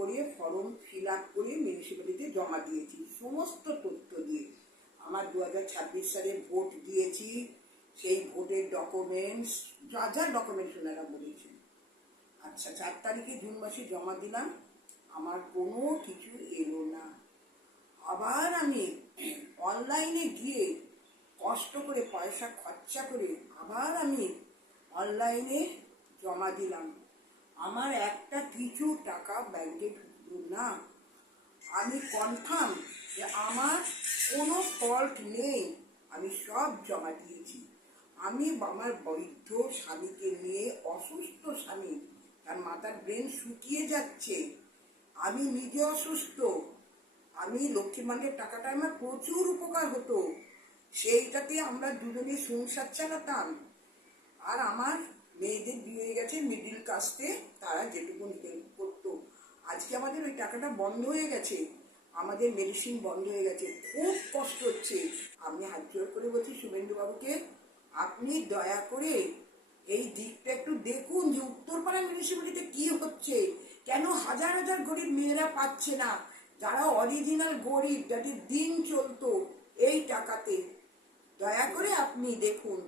করে form fill up করে মিউনিসিপ্যালিটিতে জমা দিয়েছি সমস্ত তথ্য দিয়ে। আমার 2026 সালে ভোট দিয়েছি, সেই ভোটের ডকুমেন্টস, যা যা ডকুমেন্টস ওনারা বলেছেন। আচ্ছা, 4 তারিখে জুন মাসে জমা দিলাম, আমার কোনো কিছু এলো না। আবার আমি অনলাইনে গিয়ে কষ্ট করে পয়সা খরচা করে আবার আমি অনলাইনে জমা দিলাম, আমার একটা কিছু টাকা ব্যাংকে ঢুকলো না। আমি কনফার্ম যে আমার কোনো ফল্ট নেই, আমি সব জমা দিয়েছি। আমি আমার বৃদ্ধ স্বামীকে নিয়ে, অসুস্থ স্বামী, তার মাথার ব্রেন শুকিয়ে যাচ্ছে, আমি নিজে অসুস্থ, আমি লক্ষ্মীর ভাণ্ডারের টাকাটা আমার প্রচুর উপকার হতো, সেইটাতে আমরা দুজনে সংসার চালাতাম। আর আমার মেয়েদের বিয়ে হয়ে গেছে মিডিল কাস্টে, তারা যেটুকু হেল্প করতো। আজকে আমাদের ওই টাকাটা বন্ধ হয়ে গেছে, আমাদের মেডিসিন বন্ধ হয়ে গেছে, খুব কষ্ট হচ্ছে। আমি হাত জোর করে বলছি শুভেন্দুবাবুকে, আপনি দয়া করে এই দিকটা একটু দেখুন যে উত্তরপাড়া মিউনিসিপ্যালিটিতে কি হচ্ছে, কেন হাজার হাজার গরিব মেয়েরা পাচ্ছে না, যারা অরিজিনাল গরিব, যাদের দিন চলতো এই টাকাতে। দয়া করে আপনি দেখুন।